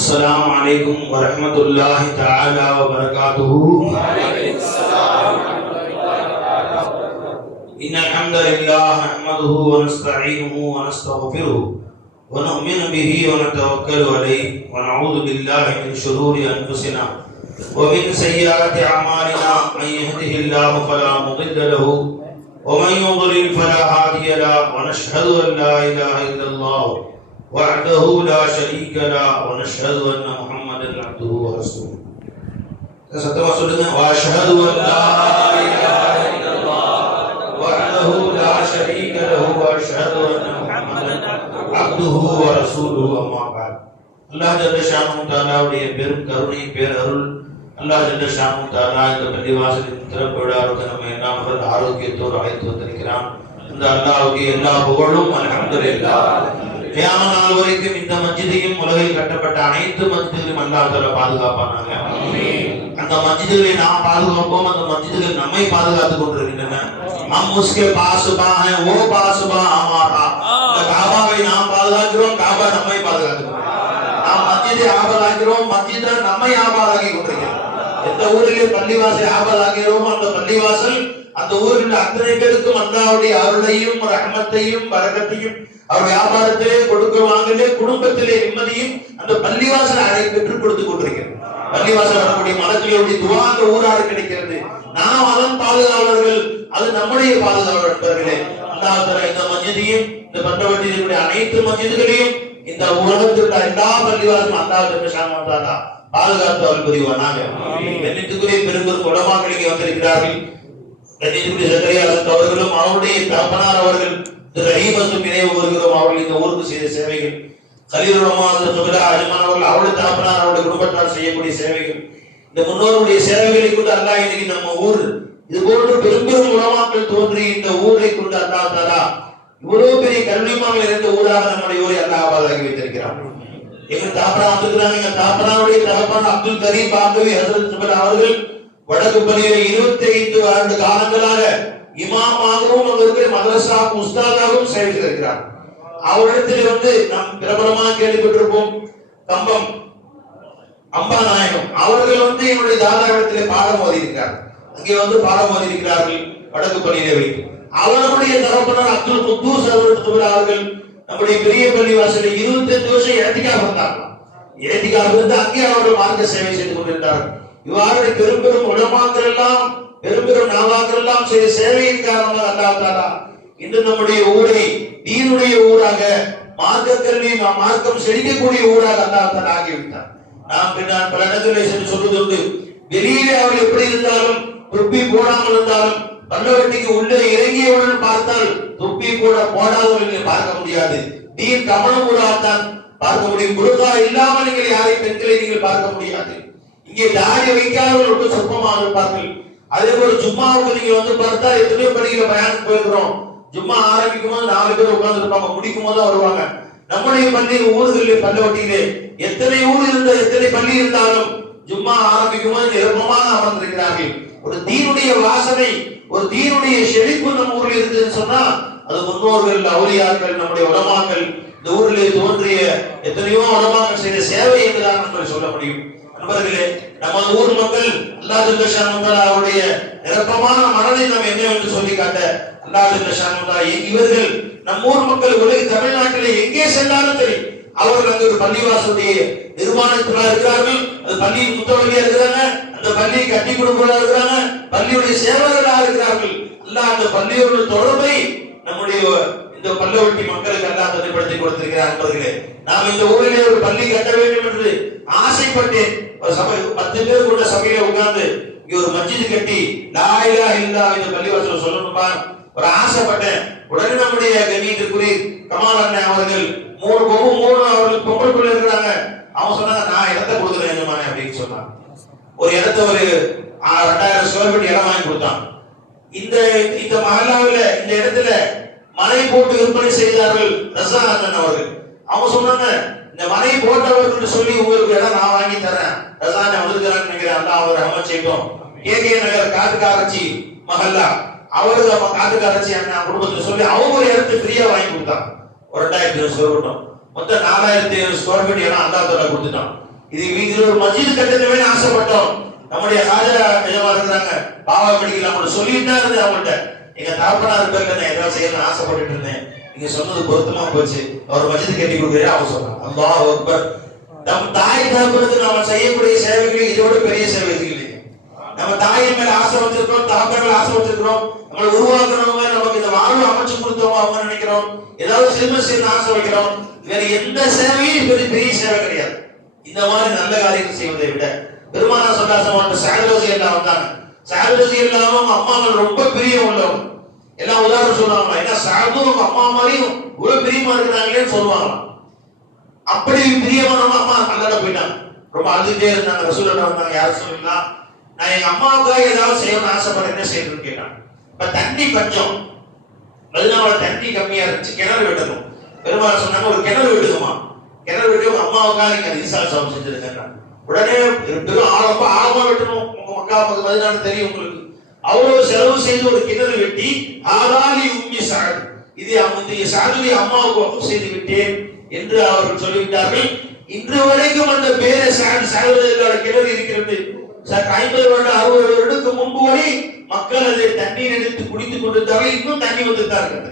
السلام عليكم ورحمة الله تعالى وبركاته. وعليكم السلام ورحمة الله وبركاته. إن الحمد لله نحمده ونستعينه ونستغفره ونؤمن به ونتوكل عليه ونعوذ بالله من شرور أنفسنا ومن سيئات أعمالنا. من يهده الله فلا مضل له ومن يضلل فلا هادي له ونشهد أن لا إله إلا الله وحده لا شريك له ونشهد أن محمدا عبده ورسوله. சத்தமா சொல்லுங்க. وأشهد أن لا إله إلا الله وحده لا شريك له وأشهد أن محمدا عبده ورسوله. أما بعد. அல்லாஹ் ஜல்ல ஷானஹு தஆலாவுடைய பெரும் கருணை பேரருள், அல்லாஹ் ஜல்ல ஷானஹு தஆலா இந்த பள்ளிவாசலின் திறப்பு விழாவுக்கு நம்ம எல்லாம் ஆரோக்கியத்தோடு அழைத்து வந்திருக்கிறான். இந்த அல்லாஹ்வுக்கு எல்லா புகழும். அல்ஹம்துலில்லாஹ். கியாமத் நாள் வரைக்கும் இந்த மஸ்ஜிதையும் உலகில் கட்டப்பட்ட அனைத்து மஸ்ஜிதுகளையும் அல்லாஹ் தஆலா பாதுகாப்பானாங்க. ஆமீன். அந்த மஸ்ஜிதுகளை நாம் பாதுகாப்போம், அந்த மஸ்ஜிதுகள் நம்மை பாதுகாத்துக் கொண்டிருக்கின்றன. हम उसके पासबा हैं, वो पासबा हमारा. இந்த காபாவை நாம் பாதுகாக்கிறோம், காபா நம்மை பாதுகாக்கிறது. நாம் மஸ்ஜிதை ஆபாதாக்கிறோம், மஸ்ஜிதை நம்மை ஆபாதாக்கி கொண்டிருக்கிறது. எந்த ஊரிலே பள்ளிவாசல் ஆபாதாக்கிறோமோ அந்த பள்ளிவாசல் அந்த ஊரில் அத்தனை பேருக்கும் அல்லாஹ்வுடைய அருளையும் ரஹ்மத்தையும் பரக்கத்தையும் அவர் வியாபாரத்திலே கொடுக்க வாங்கலே குடும்பத்திலே நிம்மதியும் அந்த பள்ளிவாசல் அறை பெற்றுக் கொடுத்துக் கொண்டிருக்கிறது. பள்ளிவாசல் வரக்கூடிய மலக்களுடைய துவா அந்த ஊராறு கிடைக்கிறது. நாம் அதன் பாதுகாவலர்கள், அது நம்முடைய பாதுகாவலர் என்பவர்களே. அல்லாஹ் தஆலா இந்த மஸ்ஜிதையும் இந்த பட்டவட்டியிலுடைய அனைத்து மஸ்ஜிதுகளையும் இந்த உலகத்தில் எல்லா பள்ளிவாசலும் அல்லாஹ் தஆலா பாதுகாத்து அருள் புரிவானாக. கண்ணியத்துக்குரிய பெரும்பெரும் உலமாக்கள் இங்கே வந்திருக்கிறார்கள். கண்ணியத்துக்குரிய ஜக்கரியா ஹசரத் அவர்களும் அவருடைய தகப்பனார் அவர்கள் ரஹீமத்தும் நினைவு வருகிறோம். அவர்கள் இந்த ஊருக்கு செய்த சேவைகள், கலீல் ரஹ்மான் சுபலா அஜ்மான் அவர்கள் அவருடைய தகப்பனார் அவருடைய குடும்பத்தார் செய்யக்கூடிய சேவைகள், இந்த முன்னோருடைய சேவைகளை கொண்டு அல்லாஹ் இன்னைக்கு நம்ம ஊர் இது போன்று பெரும்பெரும் உலமாக்கள் தோன்றி இந்த ஊரை கொண்டு அல்லாஹ் தஆலா இவ்வளவு பெரிய கல்விமான்கள் இருந்த ஊராக நம்முடைய ஊரை அல்லாஹ் ஆபாதாக்கி வைத்திருக்கிறார். எங்க தாப்பனா வந்திருக்கிறாங்க. எங்க தாப்பனாருடைய தகப்பன் அப்துல் கரீம் பாங்கவி ஹசரத் சுபலா அவர்கள் வடக்கு பள்ளியில 25 ஆண்டு காலங்களாக இமாமாகவும் அங்க இருக்கிற மதரசா உஸ்தாதாகவும் சேவை செய்திருக்கிறார். அவரிடத்தில் நாம் பிரபலமாக கேள்விப்பட்டிருப்போம் கம்பம் அம்பாநாயகம் அவர்கள் என்னுடைய தாதாவிடத்திலே பாடம் ஓதியிருக்கிறார். அங்கே பாடம் ஓதியிருக்கிறார்கள் வடக்கு பள்ளியிலே வைத்து. அவருடைய தகப்பனார் அப்துல் குத்தூஸ் அவர்கள் நம்முடைய பெரிய பள்ளி வாசலில் 25 வருஷம் ஏத்திகாஃப் இருந்தார்கள். ஏத்திகாஃப் இருந்து அங்கே அவர்கள் மார்க்க சேவை செய்து கொண்டிருந்தார்கள். இவ்வாறு பெரும்பெரும் உலமாக்கள் எல்லாம் பெரும்பெரும் நாவாக்கள் எல்லாம் செய்த சேவையின் காரணமாக அல்லாஹ் தஆலா இன்று நம்முடைய ஊரை தீனுடைய ஊராக, மார்க்க கல்வி மார்க்கம் செழிக்கக்கூடிய ஊராக அல்லாஹ் தஆலா ஆக்கிவிட்டார். நாம் பின்னால் பல இடங்களில் சென்று சொல்வதுண்டு, வெளியிலே அவர்கள் எப்படி இருந்தாலும் தொப்பி போடாமல் இருந்தாலும் பல்லவட்டிக்கு உள்ளே இறங்கியவர்கள் பார்த்தால் தொப்பி போடாதவர்கள் பார்க்க முடியாது. தீன் கமலம் ஊராகத்தான் பார்க்க முடியும். புர்கா இல்லாமல் நீங்கள் யாரையும் பெண்களை நீங்கள் பார்க்க முடியாது. இங்கே தாடி வைக்காதவர்கள் ரொம்ப சொற்பமாக இருப்பார்கள். அதே போல ஜும்மாவுக்கு நீங்க பார்த்தா எத்தனையோ பள்ளிகளை பயணம் போயிருக்கிறோம். ஜும்மா ஆரம்பிக்கும் போது 4 பேர் உட்கார்ந்து இருப்பாங்க, முடிக்கும் போது வருவாங்க. நம்முடைய பள்ளியில் ஊர்களிலே பல்லவட்டியிலே எத்தனை ஊர் இருந்த எத்தனை பள்ளி இருந்தாலும் ஜும்மா ஆரம்பிக்கும் போது நிரப்பமாக அமர்ந்திருக்கிறார்கள். ஒரு தீனுடைய வாசனை, ஒரு தீனுடைய செழிப்பு நம்ம ஊரில் இருக்குன்னு சொன்னா அது முன்னோர்கள் அவுலியாக்கள் நம்முடைய உலமாக்கள் இந்த ஊரிலே தோன்றிய எத்தனையோ உலமாக்கள் செய்த சேவை என்றுதான் நம்ம சொல்ல முடியும். நண்பர்களே, நமது ஊர் மக்கள் அல்லாஹ் ஜல்ல ஷானஹு தஆலா அவருடைய நிரப்பமான மனதை நாம் என்னவென்று சொல்லி காட்ட அல்லாஹ் ஜல்ல ஷானஹு தஆலா இவர்கள் நம் ஊர் மக்கள் உலக தமிழ்நாட்டிலே எங்கே சென்றாலும் சரி அவர்கள் அங்கு ஒரு பள்ளிவாசலுடைய நிர்மாணத்திலா இருக்கிறார்கள். அந்த பள்ளியின் முத்தவழியா இருக்கிறாங்க, அந்த பள்ளியை கட்டி கொடுப்பவர்களா இருக்கிறாங்க, பள்ளியுடைய சேவகர்களாக இருக்கிறார்கள். அல்லாஹ் அந்த பள்ளியோட தொடர்பை நம்முடைய இந்த பல்லவட்டி மக்களுக்கு அல்லாஹ் தனிப்படுத்தி கொடுத்திருக்கிறார். நண்பர்களே, நாம் இந்த ஊரிலே ஒரு பள்ளி கட்ட வேண்டும் என்று ஆசைப்பட்டேன். ஒரு சபை 10 பேர் கொண்ட சபையில உட்கார்ந்து இங்க ஒரு மஸ்ஜித் கட்டி லா இலாஹ இல்லல்லாஹ் இந்த பள்ளிவாசல் சொல்லணும்பா ஒரு ஆசைப்பட்டேன். உடனே நம்முடைய கண்ணியத்திற்குரிய கமால் அண்ணன் அவர்கள் 3 அவர்கள் பொம்பளை பிள்ளை இருக்கிறாங்க. அவங்க சொன்னாங்க, நான் இடத்தை கொடுக்குறேன் எஜமானே அப்படின்னு சொன்னாங்க. ஒரு இடத்தை ஒரு 2000 ஸ்கொயர் ஃபீட் இடம் வாங்கி கொடுத்தாங்க. இந்த மஹல்லாவில இந்த இடத்துல மனை போட்டு விற்பனை செய்தார்கள் ரஸா அண்ணன் அவர்கள். அவங்க சொன்னாங்க, இந்த மனை போட்டவர்கள் சொல்லி உங்களுக்கு இடம் நான் வாங்கி தரேன், ரஸா அண்ணன் வந்திருக்கிறான்னு நினைக்கிறேன், அல்லாஹ் அவர் ரஹ்மத் செய்யட்டும். கேகே நகர் காட்டுக்காரச்சி மஹல்லா அவரு காட்டுக்காரச்சி அண்ணன் குடும்பத்தை சொல்லி அவங்க ஒரு இடத்தை ஃப்ரீயா வாங்கி கொடுத்தாங்க. ஒரு 2000 ஸ்கொயர் ஃபீட் மொத்தம் 4000 ஸ்கொயர் ஃபீட் இடம் அல்லாஹ் தஆலா கொடுத்துட்டான். இது வீட்டில் ஒரு மஸ்ஜித் கட்டணுமே ஆசைப்பட்டோம். நம்முடைய ஹாஜரா நிஜமா இருக்கிறாங்க, பாவா படிக்கல, அவங்கள சொல்லிட்டு தான் இருந்து அவங்கள்ட்ட எங்க தாப்பனார் பேர்ல நான் ஏதாவது செய்யணும்னு ஆசைப்பட்டுட்டு இருந்தேன், நீங்க சொன்னது பொருத்தமா போச்சு, அவர் மஸ்ஜித் கட்டி கொடுக்குறேன் அவங்க சொன்னாங்க. அல்லாஹ் அக்பர். நம் தாய் தகப்பனுக்கு நாம செய்யக்கூடிய சேவைகள் இதோட பெரிய சேவை இல்லை. நம்ம தாயின் மேல ஆசை வச்சிருக்கிறோம், தகப்பன் மேல ஆசை வச்சிருக்கிறோம், நம்மளை உருவாக்குறவங்க நமக்கு இந்த வாழ்வு அமைச்சு கொடுத்தவங்க அவங்க நினைக்கிறோம், ஏதாவது சிறும சிறு ஆசை வைக்கிறோம். வேற எந்த சேவையும் பெரிய சேவை கிடையாது. இந்த மாதிரி நல்ல காரியங்கள் செய்வதை விட பெருமானா சொல்லாசம் சாயலோசி எல்லாம் வந்தாங்க. சாயலோசி எல்லாமும் அம்மாக்கள் ரொம்ப பிரிய உள்ளவங்க. எல்லாம் உதாரணம் சொல்லுவாங்க, ஏன்னா சாயலும் அம்மா மாதிரியும் இவ்வளவு பிரியமா இருக்கிறாங்களேன்னு சொல்லுவாங்க. அப்படி பிரியமானவங்க அம்மா அல்லாட போயிட்டாங்க. ரொம்ப அழுதுட்டே இருந்தாங்க. ரசூலுல்லாஹ் வந்தாங்க, யார் சொல்லலாம், நான் எங்க அம்மாவுக்காக ஏதாவது செய்யணும்னு ஆசைப்படுறேன், என்ன செய்யணும்னு கேட்டாங்க. இப்ப தண்ணி பஞ்சம், மதினாவுல தண்ணி கம்மியா இருந்துச்சு, கிணறு வெட்டணும். பெருமாள் சொன்னாங்க, ஒரு கிணறு வெட்டுக்குமா, கிணறு வெட்டி உங்க அம்மாவுக்காக நீங்க ஈசால் சவம் செஞ்சிருங்க. உடனே பெரும் ஆழமா வெட்டணும், உங்க மக்கா மதினான்னு தெரியும் உங்களுக்கு. அவ்வளவு செலவு செய்து ஒரு கிணறு வெட்டி ஆதாலி உம்மி சாது, இது அவங்க சாதுடைய அம்மாவுக்கு வகுப்பு செய்து விட்டேன் என்று அவர்கள் சொல்லிவிட்டார்கள். இன்று வரைக்கும் அந்த பேரை சாதுடைய கிணறு இருக்கிறது. 50 வருடம் 60 வருடத்துக்கு முன்பு வரை மக்கள் அதை தண்ணீர் எடுத்து குடித்துக் கொண்டிருந்தார்கள். இன்னும் தண்ணி வந்துட்டார்கள்.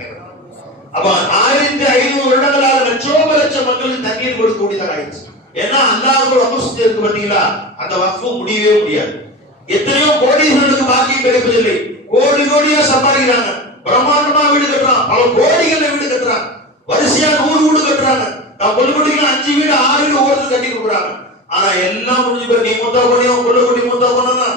அப்ப 1500 வருடங்களாக லட்சம் மக்களுக்கு தண்ணீர் கொடுக்கக்கூடியதாக ஆயிடுச்சு. ஏன்னா அல்லாஹ் வக்ஃப் இருக்கு பாத்தீங்களா, அந்த வக்ஃப் முடியவே முடியாது. எத்தனையோ கோடீஸ்வரர்களுக்கு பாக்கியம் கிடைப்பதில்லை, கோடி கோடியா சம்பாதிக்கிறாங்க, பிரம்மாண்டமா வீடு கட்டுறான், பல கோடிகள்ல வீடு கட்டுறாங்க, வரிசையா 100 வீடு கட்டுறாங்க, கொல்லுக்குட்டிக்கு 5 வீடு 6 வீடு ஒவ்வொருத்தர் கட்டி கொடுக்குறாங்க. ஆனா எல்லாம் முடிஞ்சு போய் நீ மூத்தா பண்ணியும் கொல்லுக்குட்டி மூத்தா பண்ணா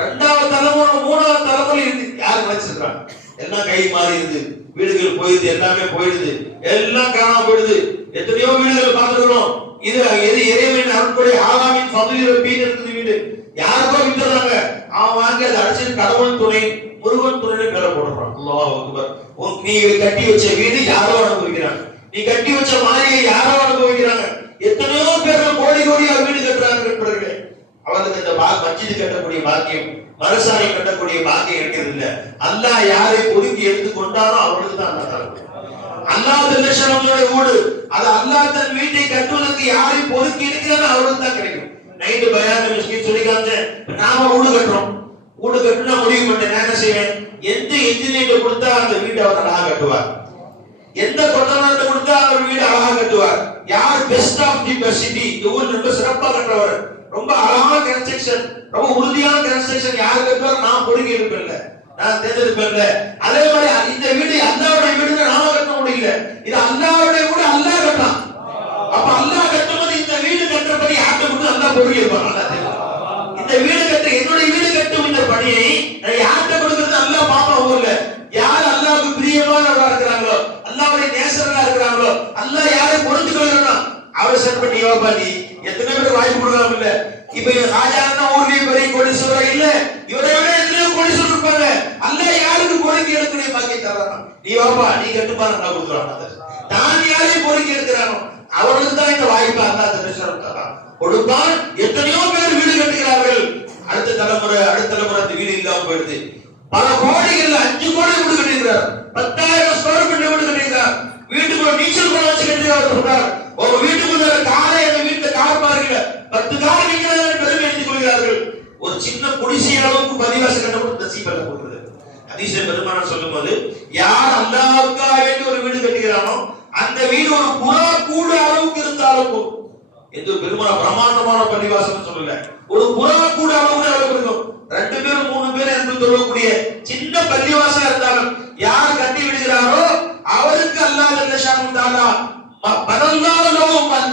2வது தலைமுறை 3வது தலைமுறை இருந்து யாரு நினைச்சிருக்காங்க. எல்லாம் கை மாறி இருந்து வீடுகள் போயிடுது, எல்லாமே போயிடுது, எல்லாம் காணாம போயிடுது. எத்தனையோ வீடுகள் பார்த்துக்கிறோம். இது எது இறைவன் அருட்படை ஆகாமின் ஃபதுலில் ரப்பீன் இருக்குது வீடு. யாருக்கோ விட்டுறாங்க, அவன் வாங்கி அதை அடிச்சு கடவுள் துணை முருகன் துணை பேரை போடுறான். அல்லாஹ் அக்பர். நீ கட்டி வச்ச வீடு யாரோ அனுபவிக்கிறாங்க, நீ கட்டி வச்ச மாளிகை யாரோ அனுபவிக்கிறாங்க. எத்தனையோ பேர்கள் கோடி கோடியா வீடு கட்டுறாங்க. அவர்களுக்கு இந்த மஸ்ஜித் கட்டக்கூடிய பாக்கியம், மரசாலை கட்டக்கூடிய பாக்கியம் இருக்கிறது இல்ல. அல்லாஹ் யாரை பொறுக்கி எடுத்து கொண்டாரோ அவர்களுக்கு தான் அல்லாஹ் தரும். அல்லாஹ் தல்லஷனுடைய வீடு, அது அல்லாஹ் தன் வீட்டை கட்டுவதற்கு யாரை பொறுக்கி இருக்கிறாரோ அவர்களுக்கு தான் கிடைக்கும். நைட்டு பயான் மிஸ்கின் சொல்லி காமிச்சேன், நாம வீடு கட்டுறோம், வீடு கட்டுனா முடிவு பண்ணேன், நான் என்ன செய்வேன், எந்த இன்ஜினியர் கொடுத்தா அந்த வீட்டை அவர் அழகா கட்டுவார், எந்த கொத்தனார்ட்ட கொடுத்தா அவர் வீடு அழகா கட்டுவார், யார் பெஸ்ட் ஆஃப் தி சிட்டி, இந்த ஊர்ல ரொம்ப சிறப்பா கட்டுறவர், ரொம்ப அழகான கன்ஸ்ட்ரக்ஷன், ரொம்ப உறுதியான கன்ஸ்ட்ரக்ஷன் யார் கட்டுவார், நான் பொறுக்கி இருப்பேன்ல, நான் தேர்ந்தெடுப்பேன்ல. அதே மாதிரி இந்த வீடு அல்லாஹ்வுடைய வீடு, நாம கட்ட முடியல, இது அல்லாஹ்வுடைய வீடு, அல்லாஹ் கட்டலாம். அப்ப அல்லாஹ் கட்டும்போது இந்த வீடு கட்டுறபடி யார்கிட்ட கொடுத்து அல்லாஹ் பொறுக்கி இருப்பான். இந்த வீடு கட்ட, என்னுடைய வீடு கட்டும் இந்த பணியை நான் யார்கிட்ட கொடுக்கிறது அல்லாஹ் பாப்பான். ஊர்ல யார் அல்லாஹ்வுக்கு பிரியமானவர்களா இருக்கிறாங்களோ, அல்லாஹ்வுடைய நேசர்களா இருக்கிறாங்களோ, அல்லாஹ் யாரை பொறுத்து கொள்கிறானோ அவர் செட் பண்ணி யோபா. நீ எத்தனை பேர் வாய்ப்பு கொடுக்கலாம் இல்ல. இப்ப ராஜான்னா ஊர்லயே பெரிய கோடீஸ்வரர் இல்ல, இவரை விட எத்தனையோ கோடீஸ்வரர் இருப்பாங்க. அல்லாஹ் யாருக்கு பொறுக்கி எடுக்கக்கூடிய பாக்கியம் தர்றான். நீ யோபா, நீ கட்டுப்பாரு நான் கொடுக்குறான். தான் யாரையும் பொறுக்கி எடுக்கிறானோ அவர்களுக்கு தான் இந்த வாய்ப்பு அல்லாஹ் தரிசனம் தர்றான், கொடுப்பான். எத்தனையோ பேர் வீடு கட்டுகிறார்கள், அடுத்த தலைமுறை அந்த வீடு இல்லாம போயிடுது. பல கோடிகள் 5 கோடி வீடு கட்டிருக்கிறார், 10,000 ஸ்கொயர் ஃபீட் வீடு கட்டிருக்கிறார், வீட்டுக்குள்ள நீச்சல் குளம் வச்சு கட்டிருக்கார் சொல்றார். ஒரு வீட்டுக்குள்ள காரை அந்த வீட்டுல கார் பாருங்க, 10 கார் நீங்க பெருமை எடுத்துக் கொள்கிறார்கள். ஒரு சின்ன குடிசை அளவுக்கு பதிவாசம் கட்டப்பட்டு நசீபல்ல போகிறது. ஹதீஸ் பெருமானார் சொல்லும்போது, யார் அல்லாஹ்வுக்காக வேண்டி ஒரு வீடு கட்டுகிறானோ அந்த வீடு ஒரு புறா கூடு அளவுக்கு இருந்தாலும் போதும். எந்த பெருமானார் பிரமாண்டமான பதிவாசம் சொல்லல, ஒரு புறா கூடு அளவுக்கு இருக்கும். 2 பேர் 3 பேர் என்று சொல்லக்கூடிய சின்ன பள்ளிவாசலா இருந்தாலும் யார் கட்டி விடுகிறாரோ அவருக்கு அல்லாஹ் ஜல்லஷானு தஆலா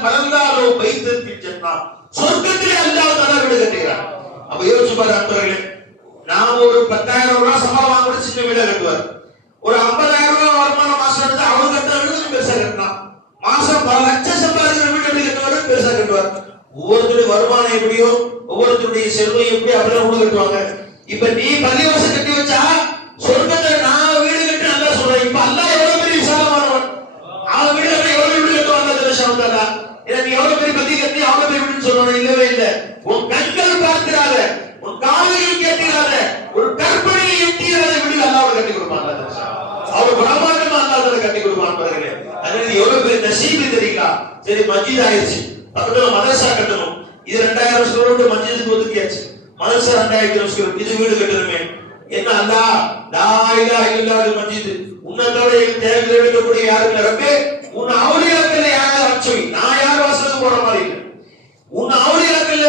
பரல்லாஹு பைத்தல் ஜன்னா, சொர்க்கத்திலே அல்லாஹ் தஆலா வீடு கட்டுகிறார். அப்ப யோசிச்சு பாருங்க நண்பர்களே, நாம ஒரு 10,000 ரூபாய் சம்பளம் வாங்குற சின்ன வீடு கட்டுவார், ஒரு 50,000 ரூபாய் வருமானம் மாசம் எடுத்து அவங்க கட்டுற வீடு பெருசா கட்டலாம், மாசம் பல லட்சம் சம்பாதிக்கிற வீடு எப்படி கட்டுவாரு, பெருசா கட்டுவார். ஒவ்வொருத்தருடைய வருமானம் எப்படியோ, ஒவ்வொருத்தருடைய செல்வம் எப்படி அப்படியே வீடு கட்டுவாங்க. இப்ப நீ பள்ளிவாசல் கட்டி வச்சா சொர்க்கத்துல நான் வீடு கட்டி நல்லா சொல்றேன். இப்ப அல்லாஹ் எவ்வளவு பெரிய விசாலமானவன், அவன் வீடு கட்டி எவ்வளவு வீடு கட்டுவாங்க தெரியுமா? ஏன்னா நீ எவ்வளவு பெரிய பத்தி கட்டி அவ்வளவு பெரிய வீடுன்னு சொல்லணும், இல்லவே இல்லை. உன் கண்கள் பார்க்கிறாத, உன் காதுகள் கேட்கிறாத, ஒரு கற்பனையை எட்டியாத வீடு அல்லாஹ் கட்டி கொடுப்பாங்க. அவர் பிரமாண்டமா அல்லாஹ் கட்டி கொடுப்பான். அதனால எவ்வளவு பெரிய நசீபு தெரியுங்களா? சரி மஸ்ஜித் ஆயிடுச்சு, பக்கத்துல மதரசா கட்டணும், இது 2000 ஸ்கொயர் மஸ்ஜிதுக்கு ஒதுக்கியாச்சு. மதரசா 2000 ஸ்கொயர், இது வீடு கட்டணுமே. என்ன அல்லாஹ் லா இலாஹ இல்லல்லாஹ் மஸ்ஜித் உன்னதோட தேவைகளை எடுக்கக்கூடிய யாரும் ரப்பே உன் அவுலியாக்களை யாரை அச்சோய், நான் யார் வாசலுக்கு போற மாதிரி இல்லை. உன் அவுலியாக்கள்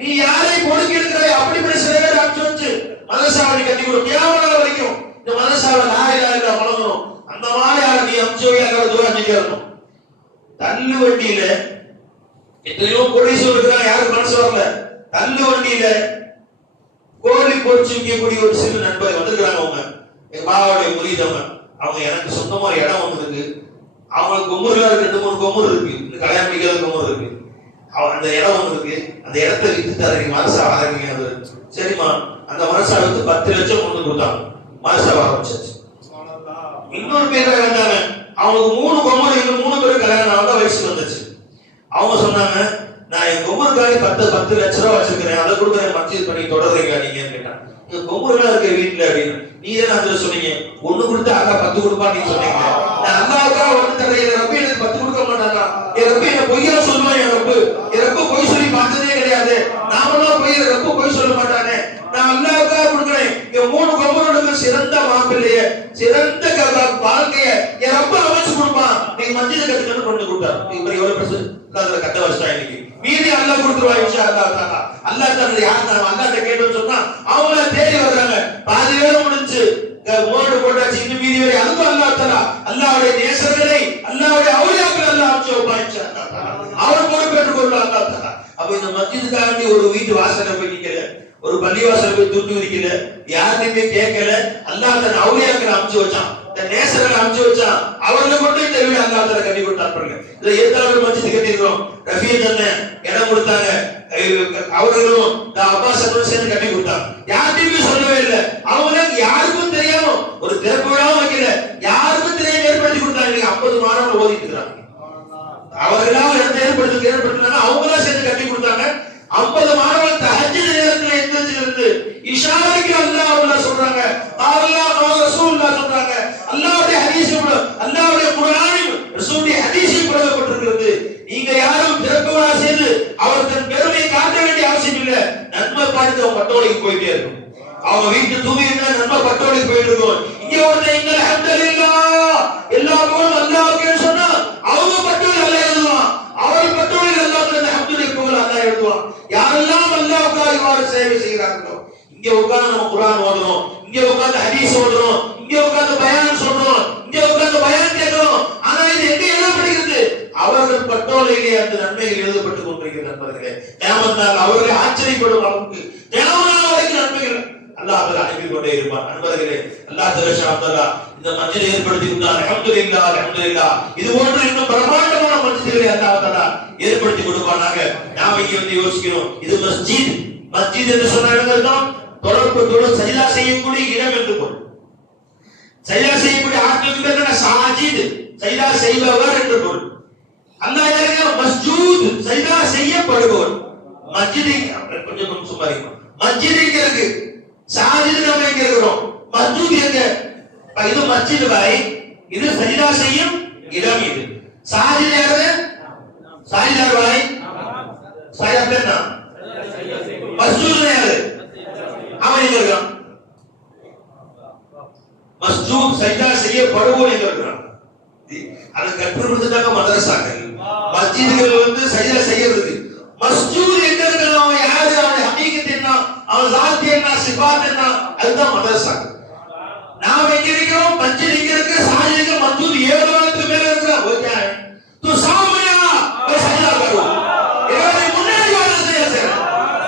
நீ யாரை பொறுக்கி எடுக்கிறாய் அப்படிப்பட்ட சில பேர் அச்சு வச்சு மதரசாவை கட்டி கொடு. கியாமத் வரைக்கும் இந்த மதரசாவை லா இலாஹ இல்லல்லாஹ் வளரணும். அந்த மாதிரி யாரை நீ அச்சோய் அல்லாஹ் துஆ செய்யணும். தள்ளு வண்டியில எத்தனையோ கோடீஸ்வரர் இருக்கிறாங்க, யாரும் மனசு வரல. தள்ளு வண்டியில கோழி பொறிச்சு விற்கக்கூடிய ஒரு சில நண்பர் வந்திருக்கிறாங்க. அவங்க எங்க பாபாவுடைய முறியதவங்க. அவங்க எனக்கு சொந்தமா இடம் வந்திருக்கு. அவங்களுக்கு கொம்புல 2-3 கொம்பு இருக்கு, இந்த கல்யாணம் முடிக்காத கொம்பு இருக்கு. அந்த இடம் வந்திருக்கு. அந்த இடத்தை வித்துட்டாரு, மனசா ஆரம்பிங்க. சரிம்மா, அந்த மனசா வித்து 10 லட்சம் கொண்டு கொடுத்தாங்க. மனசா ஆரம்பிச்சாச்சு. இன்னொரு பேர் வந்தாங்க, அவங்களுக்கு 3 கொம்பு, இன்னும் 3 பேர் கல்யாணம் ஆக வயசுக்கு வந்துச்சு. அவங்க சொன்னாங்க, நான் என் கொம்புக்காக 10 லட்சம் ரூபாய் வச்சிருக்கிறேன், அதை கொடுக்குறேன், மஸ்ஜித் பண்ணி தொடர்றீங்க நீங்கன்னு கேட்டான். இந்த கொம்புலாம் இருக்க வீட்டுல அப்படின்னு நீ தானே அதுல சொன்னீங்க, 1 கொடுத்து ஆகா 10 கொடுப்பா நீங்க சொன்னீங்க. நான் அல்லாவுக்காக 1 தரேன், என் ரப்பி எனக்கு 10 கொடுக்க மாட்டானா? என் ரப்பி என்ன பொய்யா சொல்லுவான்? என் ரப்பு பொய் சொல்லி பார்த்ததே கிடையாது. நாமெல்லாம் பொய், ரப்பு பொய் சொல்ல மாட்டானே. நான் அல்லாவுக்காக கொடுக்குறேன். என் 3 கொம்புகளுக்கு சிறந்த மாப்பிள்ளைய, சிறந்த வாழ்க்கைய என் ரப்ப அமைச்சு கொடுப்பான். நீங்க மஸ்ஜித் கட்டுக்கன்னு கொண்டு கொடுத்தாரு. இப்ப எவ்வளவு பெருசு கட்ட வச்சுட்டா. இன்னைக்கு மீதி அல்லாஹ் கொடுத்துருவா இன்ஷா அல்லாஹ் தஆலா. அல்லாஹ் தஆலா யார் நான் அல்லாஹ்ட்ட கேட்டோம்னு சொன்னா அவங்கள தேடி வர்றாங்க. பாதி வேலை முடிஞ்சு மோடு போட்டாச்சு, இன்னும் மீதி வரை அதுவும் அல்லாஹ் தஆலா அல்லாஹ்வுடைய நேசர்களை, அல்லாஹ்வுடைய அவுலியாக்கள் அல்லாஹ் அனுப்பிச்சு வைப்பான் இன்ஷா அல்லாஹ் தஆலா. அவர் பொறுப்பேற்றுக் கொள்ளும் அல்லாஹ் தஆலா. அப்ப இந்த மஸ்ஜிதுக்காண்டி ஒரு வீட்டு வாசல்ல போய் நிக்கல, ஒரு பள்ளி வாசல்ல போய் துண்டு விரிக்கல, யாருமே கேட்கல. அல்லாஹ் தன் அவுலியாக்களை அனுப்பிச்சு வச்சான், தன் நேசர்களை அனுப்பிச்சு வச்சான். அவர்களை கொண்டு இந்த வீடு அல்லாஹ் தஆலா கட்டி கொடுத்தார். பாருங்க, இதுல எத்தனை மஸ்ஜித் கட்டியிருக்கிறோம். ரஃபீத் அண்ணன் இடம் கொடுத்தாங்க, அவர்களும் அப்பாஸ் அண்ணனும் சேர்ந்து கட்டி கொடுத்தாங்க. யார்கிட்டயுமே சொல்லவே இல்லை. அவங்களுக்கு யாருக்கும் தெரியாம ஒரு திறப்பு விழாவும் வைக்கல, யாருக்கும் தெரியாம ஏற்படுத்தி கொடுத்தாங்க. 50 மாணவர்கள் ஓதிட்டு இருக்காங்க. அவர்களாக இடத்தை ஏற்படுத்தினாங்க, அவங்களா சேர்ந்து கட்டி கொடுத்தாங்க. 50 மாணவர்கள் தஹஜ்ஜுத் நேரத்துல எந்திரிச்சிருந்து இஷாரைக்கு அல்லாஹ் சொல்றாங்க, அல்லாஹ் ரசூலுல்லாஹ் சொல்றாங்க. அல்லாஹ்வுடைய ஹதீஸ், அல்லாஹ்வுடைய குர்ஆனில் ரசூலுடைய ஹதீஸில் பிரகடனப்பட்டிருக்கிறது. நீங்க யாரும் திறப்புவா செய்து அவர் தன் பெருமையை காட்ட வேண்டிய அவசியம் இல்லை. நன்மை பார்த்து அவங்க பட்டோலைக்கு போயிட்டே இருக்கும். அவங்க வீட்டு தூவி இருந்தா நன்மை பட்டோலைக்கு போயிட்டு இருக்கும். இங்க ஒருத்தர் இங்க அல்ஹம்துலில்லாஹ் எல்லாரும் அல்லாஹ்வுக்கு சொன்னா அவங்க பட்டோலை அல்லாஹ் எழுதுவான். அவர் பட்டோலை அல்லாஹ்வுக்கு அல்ஹம்துலில்லாஹ் புகழ் அல்லாஹ் எழுதுவான். யாரெல்லாம் அல்லாஹ்வுக்காக இவ்வாறு சேவை செய்கிறார்களோ, இங்க உட்கார்ந்து நம்ம குர்ஆன் ஓதுறோம், இங்க உட்கார்ந்து ஹதீஸ் ஓதுறோம், இங்க உட்கார்ந்து பயான் சொல்றோம், இங்க உட்கார்ந்து பயான் கேட்கிறோம். ஆனா இது எங்க எழுதப்படுகிறது? அவர்கள் பட்டோலையிலே அந்த நன்மைகள் எழுதப்பட்டுக் கொண்டிருக்கிறது. நண்பர்களே, கியாமத் நாள் அவர்களை ஆச்சரியப்படும் அளவுக்கு கியாமத் நாள் வரைக்கும் நன்மைகள் அல்லாஹ் தஆலா அனுப்பி கொண்டே இருப்பான். நண்பர்களே, அல்லாஹ் தஆலா இந்த மஸ்ஜிதை ஏற்படுத்தி கொடுத்தார். அல்ஹம்துலில்லாஹ், அல்ஹம்துலில்லாஹ். இது போன்று இன்னும் பிரமாண்டமான மஸ்ஜிதுகளை அல்லாஹ் தஆலா ஏற்படுத்தி கொடுப்பானாக. நாம இங்க வந்து யோசிக்கிறோம், இது மஸ்ஜித். மஸ்ஜித் என்று சொன்ன இடம்தான் தொடர்பு சஜிதா செய்யக்கூடிய இடம் என்று பொருள். சஜிதா செய்யக்கூடிய ஆட்களுக்கு பேர் சாஜித், சஜிதா செய்பவர் என்று பொருள். அல்லாஹ் யாருக்கு மஸ்ஜூத், சஜிதா செய்யப்படுபவர். மஸ்ஜித் கொஞ்சம் சும்மா மஸ்ஜித் எங்க இருக்கு? சாஜித் நம்ம எங்க இருக்கிறோம்? மஸ்ஜூத் எங்க? இது மஸ்ஜித் பாய், இது சஜிதா செய்யும் இடம். இது சாஜித் யாரு? சாஜித் யார் பாய்? சாஜித் என்ன? மஸ்ஜூத் யாரு? அவன் எங்க இருக்கான்? மஸ்ஜூத் சஜிதா செய்யப்படுவோர் எங்க இருக்கிறான்? அது கற்றுக்கொடுத்துட்டாங்க மதரசாக்கள். மஸ்ஜிதுகள் வந்து சஜிதா செய்யறது. மஸ்ஜூத் எங்க இருக்கான்? அவன் யாரு? அவன் ஹகீகத் என்ன? அவன் ஸாத் என்ன? சிஃபாத் என்ன? அதுதான் மதரசாக்கள். நாம எங்க இருக்கிறோம்? மஸ்ஜித் எங்க இருக்கு? சாஜிதுக்கு மஸ்ஜூத் 7 மேல இருக்கிற ஓகே तो सामने मैं सजदा करूं, इन्होंने मुन्ने वाला से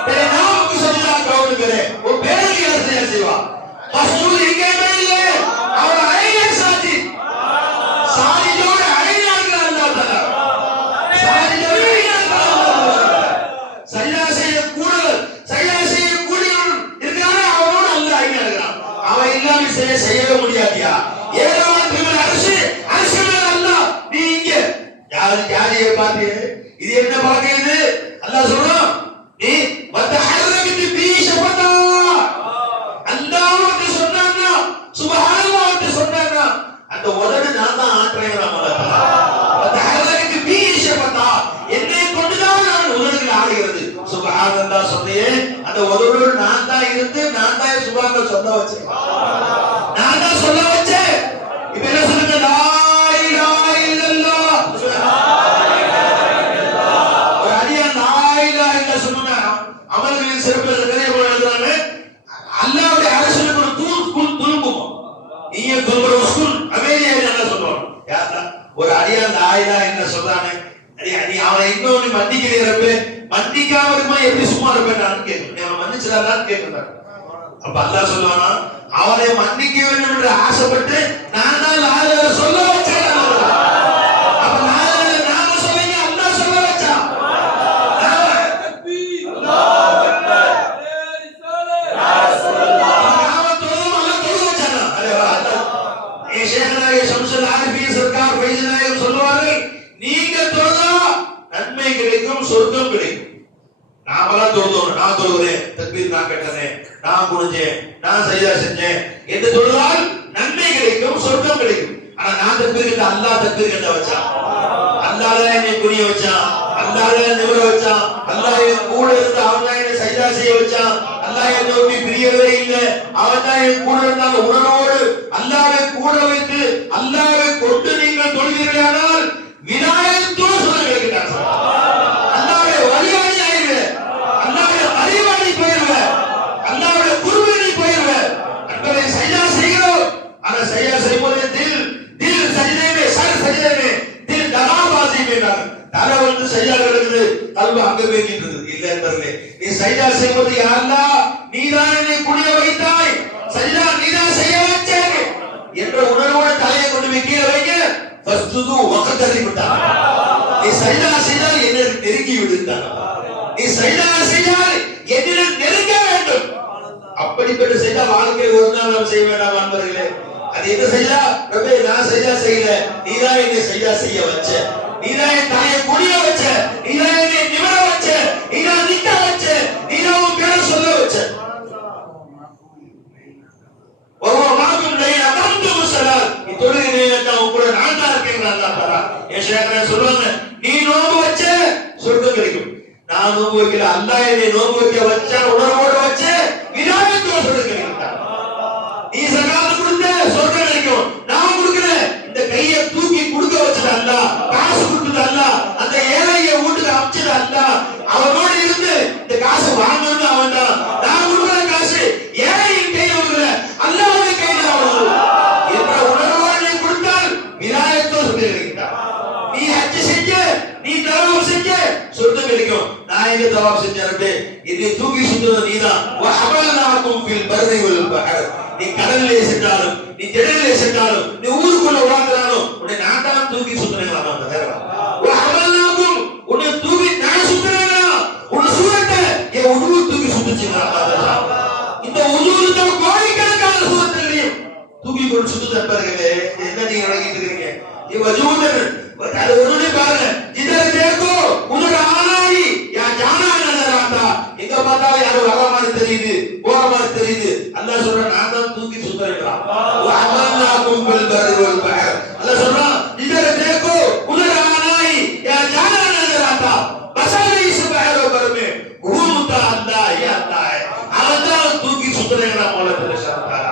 तेरे नाम की सजदा कौन करे? वो पहले की से सेवा मस्जूद इनके में ले और आईने साथी सारी जोड़े आईने अल्लाह ताला सारी जोड़े आईने सजदा से கூடி இருக்கானே அவனோட அல்லாஹ் ஆईने அல்கிறான். அவன் இல்லாம செய்யவே முடியாதியா? ஏழாவது மேல் அரசு மேல் அல்லாஹ் நீ இங்க யாரையே பாத்து இது என்ன பாக்குது? அல்லாஹ் சொல்றான், நீ வதஹரகத் பி ஷஃபதா அல்லாஹ்வுக்கு சொன்னானா சுப்ஹானல்லாஹ்வுக்கு சொன்னானா அந்த உதடு நான் தான் ஆட்றேன். வதஹரகத் பி ஷஃபதா என்னை கொண்டுதான் நான் உதடுகள் ஆடுகிறது. அல்லாஹ் சொன்னியே அந்த உதவியோடு நான் தான் இருந்து நான் தான் சுபாங்க சொல்ல வச்சேன், நான் தான் சொல்ல வச்சேன். இப்ப என்ன சொல்லுங்க? லா இலாஹ இல்லல்லாஹ். ஒரு அடியான் லா இலாஹ இல்லல்லாஹ் சொன்னா அமல்களின் சிறப்பு நிறைய எழுதுறாங்க. அல்லாஹ்வுடைய அரசுக்கு ஒரு துன்பம் நீங்க துன்புற உஸ்குன் அமைதியா என்ன சொல்றோம்? யாரா ஒரு அடியான் லா இலாஹ இல்லல்லாஹ் சொல்றானே, நீ அவனை இன்னொன்னு மன்னிக்கிறீரப்பே, மன்னிக்காம இருக்குமா எப்படி சும்மா இருப்பேன் கேட்கணும். அவன் மன்னிச்சிடாதான்னு கேட்கிறான். அப்ப அல்லாஹ் சொல்லுவானா அவனை மன்னிக்க வேண்டும் என்று ஆசைப்பட்டு நான் தான் லா இலாஹ சொல்ல வச்சேன். அப்ப லா இலாஹ நாம சொல்லுங்க, அல்லாஹ் சொல்ல வச்சான். அல்லாஹ் அக்பர் யா ரசூலல்லாஹ். நாம தொழும் அல்லாஹ் தொழ வச்சானா? அரே வா அல்லாஹ். ஏ ஷேഖ்னா ஷம்சுல் ஆரிஃபீன் சர்க்கார் ஃபைஸ் நாயகம் சொல்வார்கள், நீங்க தொழுதா நன்மை கிடைக்கும், சொர்க்கம் கிடைக்கும். நாமெல்லாம் தொழுதோம், நான் தொழுகிறேன், தக்பீர் நான் கட்டினேன், நான் குனிஞ்சேன், நான் சஜ்தா செஞ்சேன் என்று தொழுதால் நன்மை கிடைக்கும், சொர்க்கம் கிடைக்கும். ஆனா நான் தக்பீர் கட்ட அல்லாஹ் தக்பீர் கட்ட வச்சான், அல்லாஹ் தான் என்னை குனிய வச்சான், அல்லாஹ் தான் நிமிர வச்சான், அல்லாஹ் என் கூட இருந்து அவன் தான் என்னை சஜ்தா செய்ய வச்சான், அல்லாஹ் என்னை விட்டு பிரியவே இல்லை, அவன் தான் என் கூட இருந்தால் உணர்வோடு அல்லாஹ்வை கூட வைத்து அல்லாஹ்வை கொண்டு நீங்கள் தொழுகிறீர்களானால் விநாயகத்தோடு சொல்ல கிடைக்கிறார். அல்லாஹ்வுடைய வழியாளி ஆயிடுவே, அல்லாஹ்வுடைய அறிவாளி போயிடுவே, அல்லாஹ்வுடைய குருவினை போயிடுவே. அன்பரை சஜ்தா செய்கிறோம், ஆனா சஜ்தா செய்யும்போது தில் சஜ்தே மே சர் சஜ்தே மே தில் தராபாசி மே தலை வந்து சஜ்தா கிடக்குது, கல்வி அங்க போய்கிட்டு இருக்குது. இல்ல என்பர்களே, நீ சஜ்தா செய்யும்போது யா அல்லாஹ் நீதான் என்னை குனிய வைத்தாய், சஜ்தா நீதான் செய்ய வச்சாய் என்ற உணர்வோடு தலையை கொண்டு போய் கீழே வைங்க. ஃபஸ்துது வகதரி விட்டான். நீ சஜ்தா செய்தால் என்னை நெருங்கி விடுத்தான், நீ சஜ்தா செய்தால் என்னை நெருங்க வேண்டும். அப்படிப்பட்ட சஜ்தா வாழ்க்கையில் ஒரு நாள் நாம் செய்ய வேண்டாம் அன்பர்களே. அது என்ன சஜ்தா? ரப்பே நான் சஜ்தா செய்யல, நீதான் என்னை சஜ்தா செய்ய வச்ச, நீதான் என் தலையை குனிய வச்ச, நீதான் என்னை நிமிர வச்ச, நீதான் நிக்க வச்ச, நீதான் உன் பேரை சொல்ல வச்ச. ஒவ்வொரு மாதம் அகந்து முசலால் நீ தொழுகிறேன் கூட நான் தான் இருக்கேன். அல்லாஹ் தஆலா என் ஷேഖ்னா சொல்லுவாங்க, நீ நோன்பு வச்ச சொர்க்கம் கிடைக்கும், நான் நோன்பு வைக்கல, அல்லாஹ் என்னை நோன்பு வைக்க வச்சா உணர்வோடு வச்ச விநாயகத்தோடு சொர்க்கம் கிடைக்கும். நீ ஸகாத் கொடுத்த சொர்க்கம் கிடைக்கும், நான் கொடுக்கிறேன். இந்த கையை தூக்கி கொடுக்க வச்சது அல்லாஹ், காசு கொடுத்தது அல்லாஹ், அந்த ஏழையை வீட்டுக்கு அனுப்பிச்சது அல்லாஹ், அவனோடு இருந்து இந்த காசு வாங்கணும் அவன் தான். நான் கொடுக்கிற காசு ஏழையின் கையில் கொடுக்கல, அல்லாஹ்வுடைய கையில் ஆகுது என்ற உணர்வோடு கொடுத்தால் விநாயகத்தோடு சொர்க்கம் கிடைக்கும். நீ ஹஜ் செஞ்ச, நீ தவாப் செஞ்ச சொர்க்கம் கிடைக்கும். நான் எங்க தவாப் செஞ்சேன்? என்னை தூக்கி சுத்தது நீதான். வஹமல்னாகும் ஃபில் பர்ரி வல் பஹர். நீ கடலிலே சென்றாலும், நீ திடலிலே சென்றாலும், நீ ஊருக்குள்ள வாழ்ந்தாலும் உன்னை நான் தான் தூக்கி சுத்துறேன். வஹமல்னாகும் உன்னை தூக்கி நான் சுத்துறேனா? உன் சூரத்தை என் உருவ தூக்கி சுத்துச்சுங்க. இந்த உருவ தான் கோடிக்கணக்கான சூரத்தையும் தூக்கி கொண்டு சுத்து தப்பார்களே. என்ன நீங்க நடக்கிட்டு இருக்கீங்க? வஜூதன் அது ஒருனே பாருங்க, இதர் தேக்கோ உனக்கு ஆனாயி யா ஜானா நஜர் ஆதா. எங்க பார்த்தாலும் யாரோ வர மாதிரி தெரியுது, போற மாதிரி தெரியுது. அல்லாஹ் சொல்றான், நான் தான் தூக்கி சுத்தறேன். வஅமல்னாகும் பில் பர்ரி வல் பஹர். அல்லாஹ் சொல்றான், இதர் தேக்கோ உனக்கு ஆனாயி யா ஜானா நஜர் ஆதா. பஸலை சுபஹான பர்மே குமுதா அல்லாஹ் யா அல்லாஹ். அவன் தான் தூக்கி சுத்தறேன். மௌலா தஆலா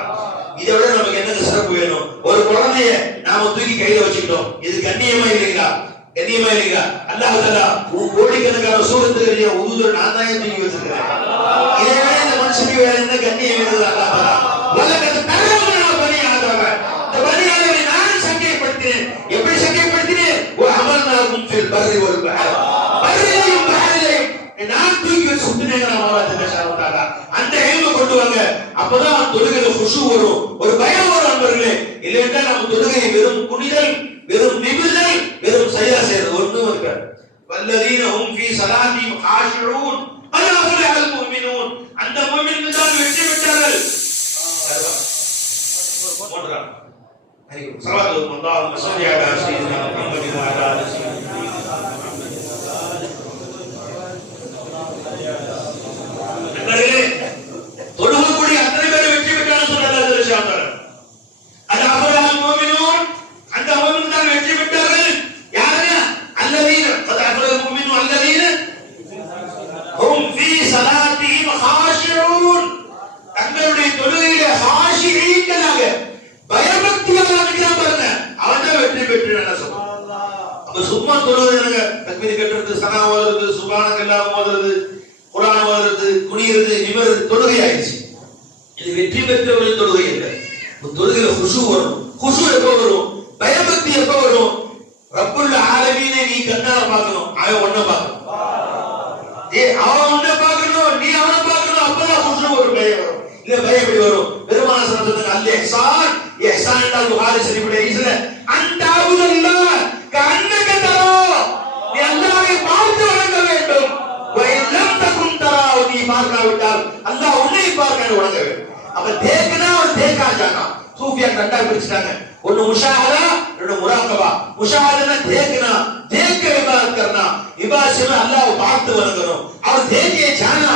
இதை விட நமக்கு என்ன சிறப்பு வேணும்? ஒரு குழந்தைய நாம தூக்கி கையில வச்சுக்கிட்டோம், இது கண்ணியமா இல்லைங்களா? கண்ணியமா இல்லைங்களா? அல்லாஹ் தஆலா கோடிக்கணக்கான சூரத்துகளை உதுல நான் தான் தூக்கி வச்சிருக்கேன். இதை விட இந்த மனுஷனுக்கு வேற என்ன கண்ணியம் வேணுது? அல்லாஹ் தஆலா வலக்கத் தரவனா பனி ஆதம, இந்த பனி ஆதமை நான் சங்கைப்படுத்தினேன். எப்படி சங்கைப்படுத்தினேன்? வஅமல்னாகும் ஃபில் பர்ரி வல் பஹர். பர்ரிலையும் பஹரிலையும் நான் தூக்கி வச்சு சுத்தினேன். அல்லாஹ் அந்த எய்ம கொண்டு வாங்க, அப்பதான் தொழுகையில குஷு வரும், ஒரு பயம் வரும் அன்பர்களே. இல்லைன்னா நம்ம தொழுகை வெறும் குனிதல், வெறும் நிமிர்தல், வெறும் சஜ்தா செய்யறது ஒண்ணும் இருக்காது. வல்லதீன ஹும் ஃபீ ஸலாத்திஹிம் ஹாஷிஊன் அலா ஃபுலிஹல் முஃமினூன். அந்த முஃமின்கள் தான் வெற்றி பெற்றார்கள். மூன்றாம் ஸலவாத்து அல்லாஹும்ம ஸல்லி அலா ஸய்யிதினா முஹம்மதின் வ அலா ஆலி ஸய்யிதினா தொழுகக்கூடிய அத்தனை பேர் வெற்றி பெற்றாலும் சொல்றாங்க. அது அபரஹல் முஃமினூன், அந்த முஃமின் தான் வெற்றி பெற்றார்கள். யாரு? அல்லதீன அபரஹல் முஃமினூன் அல்லதீன ஹும் ஃபீ ஸலா ஹாஷிஊன் தங்களுடைய தொழுகையிலே ஹாஷிஈன்களாக பயபக்தியாக இருக்கிறான் பாருங்க, அவன் தான் வெற்றி பெற்றான் சொல்றான். அப்ப சும்மா தொழுவது தக்பீர் கட்டுறது, சனா ஓதுறது, சுப்ஹானல்லாஹ் ஓதுறது, குர்ஆன் ஓதுறது, குனியிறது, நிமிர்றது தொழுகை ஆயிடுச்சு. இது வெற்றி பெற்றவர்கள் தொழுகை இல்லை. தொழுகையில குஷு வரும். குஷு எப்ப வரும்? பயபக்தி எப்ப வரும்? ரப்புல் ஆலமீனை நீ கண்ணால பார்க்கணும், அவன் ஒன்ன பார்க்கணும். அவன் ஒன்ன பார்க்கணும், நீ அவனை பார்க்கணும். அப்பதான் குஷு ஒரு பயம் வரும். இல்ல பயம் எப்படி வரும்? பெருமான சொல்றது அல்ல இஹ்சான். இஹ்சான் என்றால் புகாரி ஷரீஃபிலே ஹதீஸ்ல அன்தஅபுதல்லாஹ் கஅன்னக தரா, நீ அல்லாஹ்வை பார்த்து வணங்க வேண்டும். வஇல்லம் தகுன் தராஹு, நீ பார்க்காவிட்டால் அல்லாஹ் உன்னை பார்க்க வணங்க வேண்டும். அப்ப தேக்கனா ஒரு தேக்கா ஜானா சூஃபியா ரெண்டா பிரிச்சுட்டாங்க. ஒன்னு முஷாஹதா, ரெண்டு முராகபா. முஷாஹதா தேக்கனா, தேக்க இபாதத் கர்னா, இபாதத் அல்லாஹ்வை பார்த்து வணங்கணும். அவர் தேக்கிய ஜானா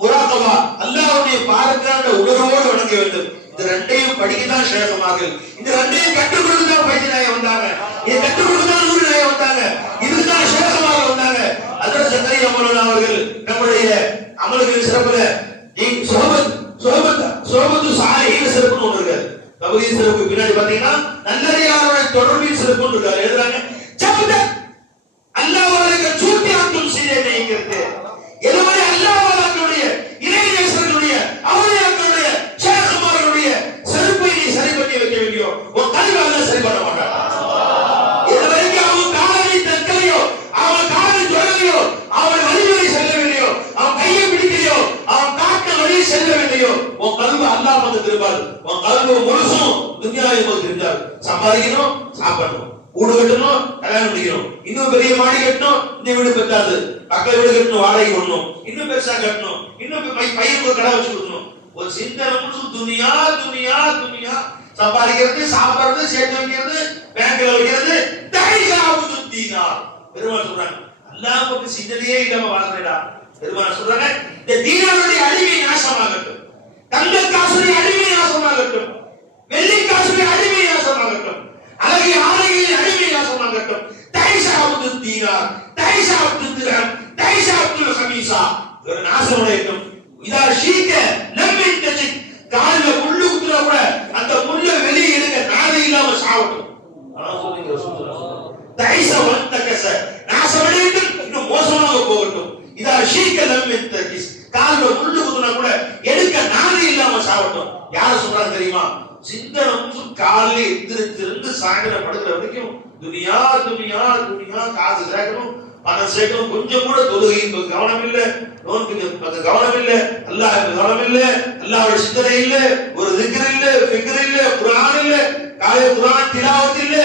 முராகபா, அல்லாஹ்வை பார்க்கற உணர்வோடு வணங்க வேண்டும். இந்த ரெண்டையும் படிக்கதான் ஷேகமார்கள். இந்த ரெண்டையும் கற்றுக் கொடுத்துதான் பைத்தியநாய வந்தாங்க. இதை கற்றுக் கொடுத்துதான் நூறுநாய வந்தாங்க. இதுதான் ஷேகமாக வந்தாங்க. அதோட சக்கரை அமலன் அவர்கள் நம்முடைய அமல்களின் சிறப்புல சோபத்து சாலிஹீன் சிறப்புன்னு ஒன்று இருக்காரு. தௌஹீத் சிறப்பு பின்னாடி பாத்தீங்கன்னா நல்லடியாரோட தொடர்பின் சிறப்புன்னு இருக்காரு. எழுதுறாங்க ஜப்த அல்லாஹ்வுடைய சூத்தியாத்தும் செய்தே நீங்கிறது. எதுவரை அல்லாஹ்வுடைய இறைநேசர்களுடைய அவலியாக்களுடைய ஷேഖ்மார்களுடைய சிறப்பை நீ சரி பண்ணி வைக்க வேண்டியோ உன் கல்வி அல்லாஹ் சரி பண்ண மாட்டான். எதுவரைக்கும் அவன் காலை தற்கலையோ, அவன் காலை தொடரையோ, அவன் வழிவழி செல்லவில்லையோ, அவன் கையை பிடிக்கலையோ, அவன் காட்ட வழி செல்லவில்லையோ, உன் கல்வி அல்லாஹ் வந்து திருப்பாது. உன் கல்வி முழுசும் துன்யாவை போய் திருந்தாது. சம்பாதிக்கணும், சாப்பிடணும், வீடு கட்டணும், கல்யாணம் முடிக்கணும், இன்னும் பெரிய மாடி கட்டணும், இந்த வீடு கட்டாது, பக்கத்து வீடு கட்டணும், வாடகை ஒண்ணும், இன்னும் பெருசா கட்டணும், இன்னும் பையனுக்கு கடை வச்சு கொடுக்கணும். ஒரு சிந்தனை முழுசும் துனியா துனியா துனியா. சம்பாதிக்கிறது, சாப்பிடுறது, சேர்த்து வைக்கிறது, பேங்க்ல வைக்கிறது, பெருமாள் சொல்றாங்க அல்லாஹ் பத்தி சிந்தனையே இல்லாம வாழ்றேடா. பெருமாள் சொல்றாங்க இந்த தீனாவுடைய அடிமை நாசமாகட்டும், தங்க காசுடைய அடிமை நாசமாகட்டும், வெள்ளி காசுடைய அடிமை நாசமாகட்டும், அழகிய ஆடைகளின் அடிமை நாசமாகட்டும். தைஷாவுது தீனார், தைஷாவுது திரஹம், தைஷாவுது ஹமீஸா, ஒரு நாசமடையட்டும். இதா ஷீக லம்மின் தஜித், கால்ல முள்ளு குத்துற கூட அந்த முள்ளை வெளியே எடுக்க நாதை இல்லாம சாவட்டும். அல்லாஹ் சொல்றீங்க ரசூலுல்லாஹ் தைஷா வந்தகஸ, நாசமடையட்டும், இன்னும் மோசமாக போகட்டும். இதா ஷீக லம்மின் தஜித், கால்ல முள்ளு குத்துற கூட எடுக்க நாதை இல்லாம சாவட்டும். யார சொல்றாங்க தெரியுமா? சிந்தனம் காலையில எந்திரிச்சிருந்து சாயந்தரம் படுக்கிற வரைக்கும் துனியா துனியா துனியா, காசு சேர்க்கணும், பணம் சேர்க்கணும், கொஞ்சம் கூட தொழுகையின் கவனம் இல்ல, நோன்புக்கு கவனம் இல்ல, அல்லாஹ் கவனம் இல்ல, அல்லாஹ்வுடைய சிந்தனை இல்ல, ஒரு திக்ர் இல்ல, ஃபிக்ர் இல்ல, குர்ஆன் இல்ல, காலையில குர்ஆன் திலாவத் இல்ல,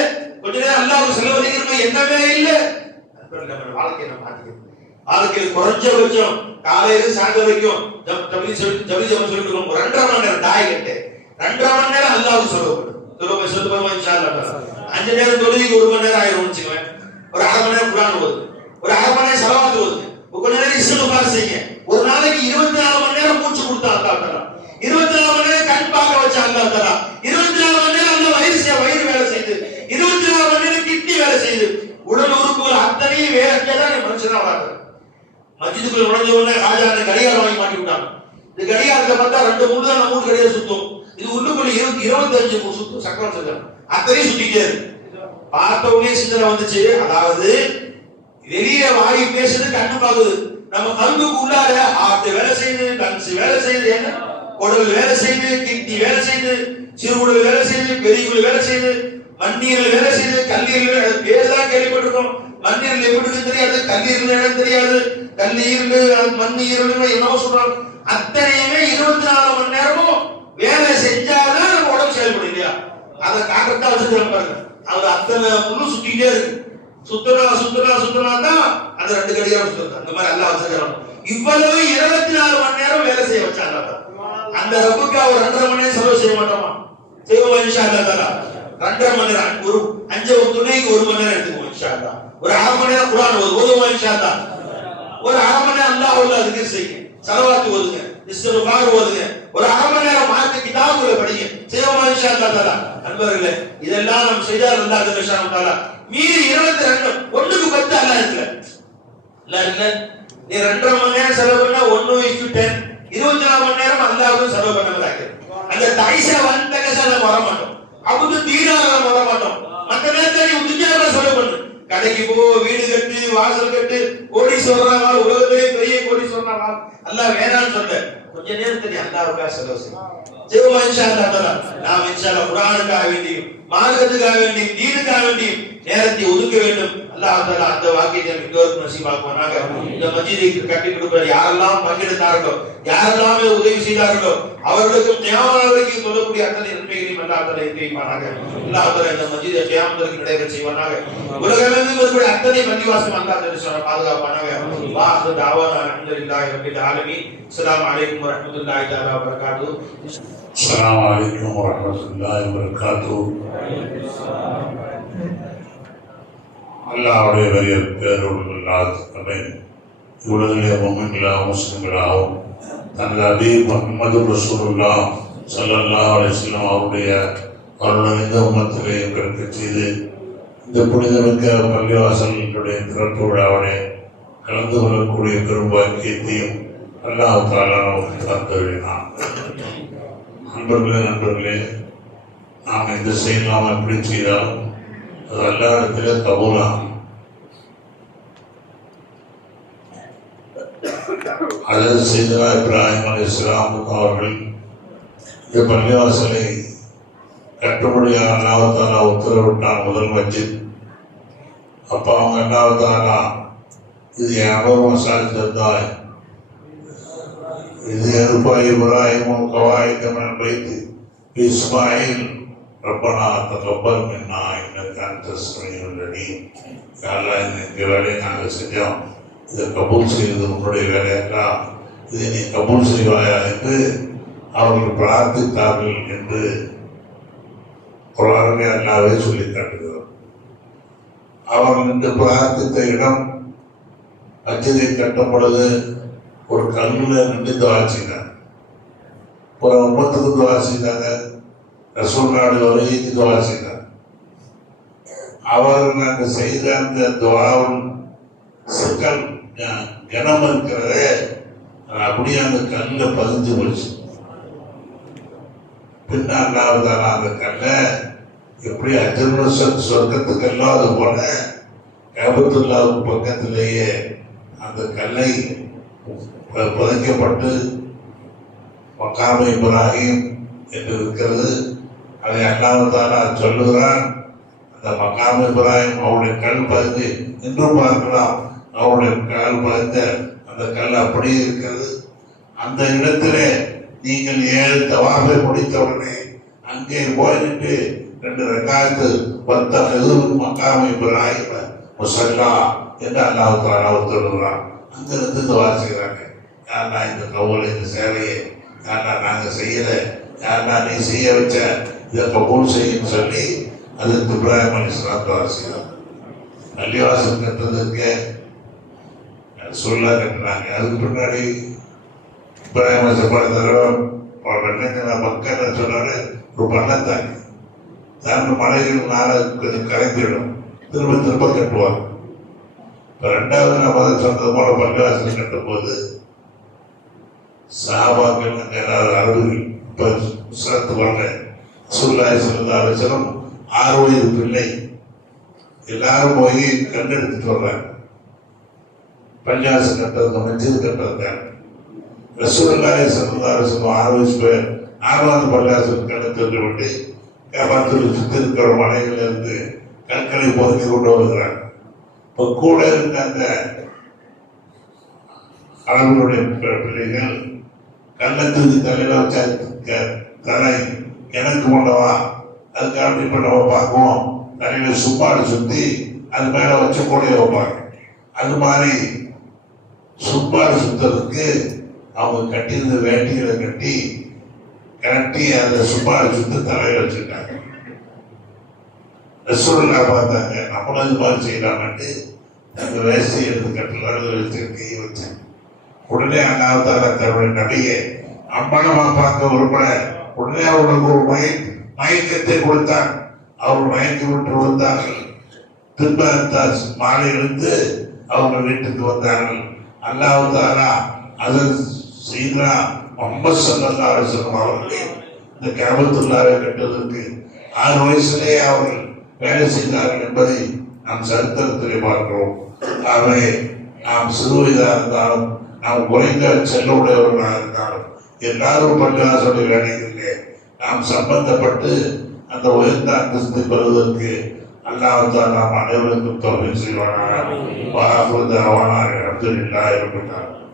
கொஞ்ச நேரம் அல்லாஹ்வுக்கு செலவழிக்கிற எண்ணமே இல்ல. நம்ம வாழ்க்கையை நம்ம மாத்திக்கணும். வாழ்க்கையில் குறைஞ்சபட்சம் காலையில சாயந்தரம் வரைக்கும் ஜபி சொல்லிட்டு இருக்கோம். 2.5 மணி நேரம் தாய் கட்டு, 2.5 மணி நேரம் அல்லாஹ்வுக்கு சொல்லப்படும். சொல்லுவோம் இன்ஷா அல்லாஹ். 5 நேரம் தொழுகைக்கு 1 மணி நேரம் ஆயிரும் வச்சுக்குவேன். ஒரு 1/2 மணி நேரம் குர்ஆன் ஓது, ஒரு 1/2 மணி நேரம் ஸலவாத் ஓதுங்க, கொஞ்ச நேரம் இஸ்திக்ஃபார் செய்யுங்க. ஒரு நாளைக்கு 24 மணி நேரம் மூச்சு கொடுத்தா அல்லாஹ் தஆலா, 24 மணி நேரம் கண் பார்க்க வச்ச அல்லாஹ் தஆலா, 24 மணி நேரம் அல்லாஹ் வயிறு வேலை செய்யுது, 24 மணி நேரம் கிட்னி வேலை செய்யுது, உடல் உறுப்புகள் அத்தனையும் வேலை செஞ்சா மனுஷனா வராது. மஸ்ஜிதுக்குள்ள நுழைஞ்ச உடனே ராஜா அந்த கடிகாரம் வாங்கி மாட்டி விட்டாங்க. இந்த கடிகாரத்தை பார்த்தா 2-3 தான் 3 கடிகாரம் சுத்தும். இது உள்ளுக்குள்ள 25 சுத்தும், சக்கரம் சொல்றாங்க, அத்தனையும் சுத்திட்டே இருக்கு. பார்த்த உடனே சிந்தனை வந்துச்சு, அதாவது வெளியே வாய் பேசுறது, கண்ணு பாக்குது, நம்ம கல்லுக்கு உள்ளார ஹார்ட் வேலை செய்யுது, லங்ஸ் வேலை செய்யுது, என்ன குடல் வேலை செய்யுது, கிட்னி வேலை செய்யுது, சிறுகுடல் வேலை செய்யுது, பெரியகுடல் வேலை செய்யுது, மண்ணீரல் வேலை செய்யுது, கல்லீரல் பேர் தான் கேள்விப்பட்டிருக்கோம். மண்ணீரல் எப்படி தெரியாது, கல்லீரல் இடம் தெரியாது, கல்லீரல் மண்ணீரல் என்னவோ சொல்றாங்க. அத்தனையுமே 24 மணி நேரமும் வேலை செஞ்சாதான் நம்ம உடம்பு செயல்படும் இல்லையா? அதை காக்கத்தான் வச்சுக்கலாம் பாருங்க. அவர் அத்தனை முழு சுத்திக்கிட்டே இருக்கு, சுத்தனா தான் அந்த 2 கடிகாரம் சுத்துறது. அந்த மாதிரி அல்லாஹ் வச்சிருக்கான். இவ்வளவு 24 மணி நேரம் வேலை செய்ய வச்சாங்க. அந்த ரப்புக்கு அவர் 2.5 மணி நேரம் செலவு செய்ய மாட்டோமா? செய்வோம் இன்ஷா அல்லாஹ். 2.5 மணி நேரம், ஒரு 5 துணைக்கு 1 மணி நேரம் எடுத்துக்குவோம் இன்ஷா அல்லாஹ். ஒரு 1/2 மணி நேரம் குர்ஆன் ஓதுவோம் இன்ஷா அல்லாஹ். ஒரு 1/2 மணி நேரம் அல்லாஹ்வுல zikr செய்யுங்க, ஸலவாத் ஓதுங்க, இஸ்திக்ஃபார் ஓதுங்க, ஒரு 1/2 மணி நேரம் மார்க்க கிதாபுகளை படிங்க, செய்வோம் இன்ஷா அல்லாஹ். நண்பர்களே, இதெல்லாம் நம்ம செய்தால் அல்லாஹ் ஜல்லஷானு தஆலா மீறி 22 ஒண்ணுக்கு 10 அல்லாஹ் இல்ல. நீ 2.5 மணி நேரம் செலவு பண்ணா 1:10, ஐசா வந்த கசால வர மாட்டோம், அபுது தீனால வர மாட்டோம். மற்ற நேரத்துல நீ உதுஞ்சால சொல்ல பண்ணு, கடைக்கு போ, வீடு கட்டு, வாசல் கட்டு, கோடீஸ்வரனா உலகத்திலே பெரிய கோடீஸ்வரனா அல்லாஹ் வேணான்னு சொல்ல. கொஞ்ச நேரத்துல அல்லாஹ்வுக்காக செலவு செய்யும். ஜெபமா இன்ஷா அல்லாஹ். நாம் இன்ஷா அல்லாஹ் குர்ஆனுக்காக வேண்டியும் மார்க்கத்துக்காக வேண்டியும் தீனுக்காக வேண்டியும் நேரத்தை ஒதுக்க வேண்டும். அல்லாஹ் தஆலா அந்த வாக்கியத்தை எல்லோருக்கும் நசீபாக்குவானாக. இந்த மஸ்ஜிதை கட்டி கொடுக்கிற யாரெல்லாம் பங்கெடுத்தார்களோ, யாரெல்லாம் உதவி செய்தார்களோ, அவர்களுக்கும் கியாமத் வரைக்கும் சொல்லக்கூடிய அத்தனை நன்மைகளையும் அல்லாஹ் தஆலா ஏற்படுத்துவானாக. அல்லாஹ் தஆலா இந்த மஸ்ஜிதை கியாமத் வரைக்கும் நடைபெற செய்வானாக. உலகமெங்கும் இருக்கக்கூடிய அத்தனை பள்ளிவாசலும் அல்லாஹ் தஆலா பாதுகாப்பானாக. வாஹ் தஅவானா அல்ஹம்துலில்லாஹி ரப்பில் ஆலமீன். அஸ்ஸலாமு அலைக்கும் வரஹ்மத்துல்லாஹி தஆலா வபரகாத்துஹு. அஸ்ஸலாமு அலைக்கும் வரஹ்மத்துல்லாஹி வபரகாத்துஹு. அல்லாஹ்வுடைய பெரிய பேருள்ளாமே உலகிலே முஸ்லிம்களாகவும் முஸ்லிம்களாகவும் தனது ஹபீப் முஹம்மது ரசூலுல்லாஹ் ஸல்லல்லாஹு அலைஹி வஸல்லம் அவருடைய இந்த உம்மத்திலே பிறக்க செய்து இந்த புனிதமிக்க பள்ளிவாசல்களுடைய திறப்பு விழாவுடைய கலந்து கொள்ளக்கூடிய பெரும் வாக்கியத்தையும் அல்லாஹ் தஆலா தந்தருளினான். நண்பர்களே, நாம் எந்த செய்யலாம் எப்படி செய்தாலும் அது அல்லாஹ் இடத்திலே கபூலாகும். அதற்கு செய்தா இப்ராஹிம் அலைஹிஸ்ஸலாம் அவர்கள் இந்த பள்ளிவாசலை கட்டுப்படியாக அல்லாஹ் தஆலா உத்தரவிட்டான். முதல் மஸ்ஜித். அப்போ அவங்க அல்லாஹ் தஆலா இது 200 மசாஜித் இருந்தாய், இது எருப்பாய் இப்ராஹிம் கவாயித மினல் பைத் இஸ்மாயில் ரப்பனா தகப்பல் மின்னா இன்னக அன்தஸ் ஸமீஉல் அலீம். யா அல்லாஹ், இந்த வேலையை நாங்கள் செஞ்சோம், இதை கபூல் செய்வது உன்னுடைய வேலையாக்கா, இதை நீ கபூல் செய்வாயா என்று அவர்கள் பிரார்த்தித்தார்கள் என்று குர்ஆனிலே அல்லாஹ்வே சொல்லி காட்டுகிறார். அவர்கள் இந்த பிரார்த்தித்த இடம் மஸ்ஜிதை கட்டும் பொழுது ஒரு கல்லில் நின்று துஆ செய்தாங்க. ஒரு உம்மத்துக்கு துஆ செய்தாங்க, ரசூல் நாடு வரைக்கு துஆ செய்தாங்க. அவர் நாங்கள் செய்த அந்த துஆவின் சிக்கல் கனம் இருக்கிறதே, அப்படியே அந்த கல்லில் பதிஞ்சு போச்சு. பின்ன அல்லாஹ் தஆலா அந்த கல்லை எப்படி அஜ்ருல் சொர்க்கத்துக்கெல்லாம் அது போல கஅபத்துல்லாஹ்வுக்கு பக்கத்திலேயே அந்த கல்லை புதைக்கப்பட்டு மக்காம் இப்ராஹிம் என்று இருக்கிறது. அதை அல்லாஹ் தஆலா சொல்லுகிறான். அந்த மக்காம் இப்ராஹிம் அவருடைய கல் பதிந்து இன்றும் பார்க்கலாம். அவருடைய கல் பதிந்த அந்த கல் அப்படியே இருக்கிறது. அந்த இடத்திலே நீங்கள் 7 தவாஃபை முடித்தவுடனே அங்கே போய் நின்று 2 ரக்காத்து வத்தஹது மக்காம் இப்ராஹிம் முஸல்லா என்று அல்லாஹ் தஆலா சொல்லுகிறான். அங்கிருந்து துஆ செய்கிறாங்க. யா அல்லாஹ், இந்த கவுலை, இந்த சேவையை யா அல்லாஹ் நாங்கள் செய்யல, யா அல்லாஹ் நீ செய்ய வச்ச இதை கபூல் செய்யும் சொல்லி அதுக்கு இப்ராஹிம் அலைஹிஸ்ஸலாம் துஆ செய்தாங்க. பள்ளிவாசல் கட்டுறதுக்கு சொல்ல கட்டுறாங்க. அதுக்கு பின்னாடி இப்ராஹிம் அலைஹிஸ்ஸலாம் மக்கள் சொன்னாரு, ஒரு பள்ளத்தாங்க தாண்டி மலைகள் கொஞ்சம் கரைந்துவிடும், திரும்ப கட்டுவாங்க. இப்போ 2வது நான் சொன்னது போல பள்ளிவாசல் கட்டும் போது சஹாபாக்கள் எல்லாரும் அரபுகள் இப்போ சிறத்துவாங்க. ரசூலுல்லாஹி ஸல்லல்லாஹு அலைஹி வஸல்லம் 6 வயது பிள்ளை எல்லாரும் போய் கண்டெடுத்துட்டு வர்றாங்க. பள்ளிவாசல் கட்டுறது, மஸ்ஜித் கட்டுறதுக்காக. ரசூலுல்லாஹி ஸல்லல்லாஹு அலைஹி வஸல்லம் 6 வயசு பேர் 6வது பள்ளிவாசல் கட்டத்தை விட்டு காபாத்தில் சுற்றி இருக்கிற மலைகள் இருந்து கற்களை பொறுக்கி கொண்டு வருகிறாங்க. இப்போ கூட இருந்த அந்த அரபுடைய பிள்ளைகள் கள்ளத்துக்கு தலையில வச்ச தலை எனக்கு கொண்டவா, அதுக்கு அப்படி பண்ணவா பார்க்குவோம். தலையில சுப்பாடு சுத்தி அது மேல வச்ச கூடைய வைப்பாங்க. அது மாதிரி சுப்பாடு சுத்துறதுக்கு அவங்க கட்டியிருந்த வேட்டிகளை கட்டி அந்த சுப்பாடு சுத்தி தலையில வச்சுட்டாங்க. ரசூலுல்லாஹ் பார்த்தாங்க, நம்மளும் இது மாதிரி செய்யலாம்ட்டு அந்த வேஷ்டி எடுத்து கட்டல வச்சு கை வச்சேன். உடனே அல்லாஹ் தஆலா தன்னுடைய நபியை அம்பலமா பார்க்க விரும்பல. உடனே அவர்களுக்கு ஒரு மயக்கத்தை கொடுத்தான். அவர் மயக்கி விட்டு விழுந்தார்கள். திரும்ப மாலை எழுந்து அவங்க வீட்டுக்கு வந்தார்கள். அல்லாஹ் தஆலா அது செய்தா முஹம்மது ஸல்லல்லாஹு அலைஹி வஸல்லம் அவர்களை இந்த காபத்துல்லாவை கட்டுவதற்கு 6 வயசுலேயே அவர்கள் வேலை செய்தார்கள் என்பதை நாம் சரித்திரத்திலே பார்க்கிறோம். ஆகவே நாம் சிறுவயதாக இருந்தாலும் நாம் குறைந்த செல்ல உடையவர்களாக இருந்தாலும் எல்லாரும் பள்ளிவாசலுடைய வேலைகளிலே நாம் சம்பந்தப்பட்டு அந்த உயர்ந்த அந்தஸ்தை பெறுவதற்கு அல்லாஹ் நாம் அனைவருக்கும் தௌஃபீக் செய்வானாக. வாஹிரு தஅவானா அல்ஹம்துலில்லாஹி ரப்பில் ஆலமீன்.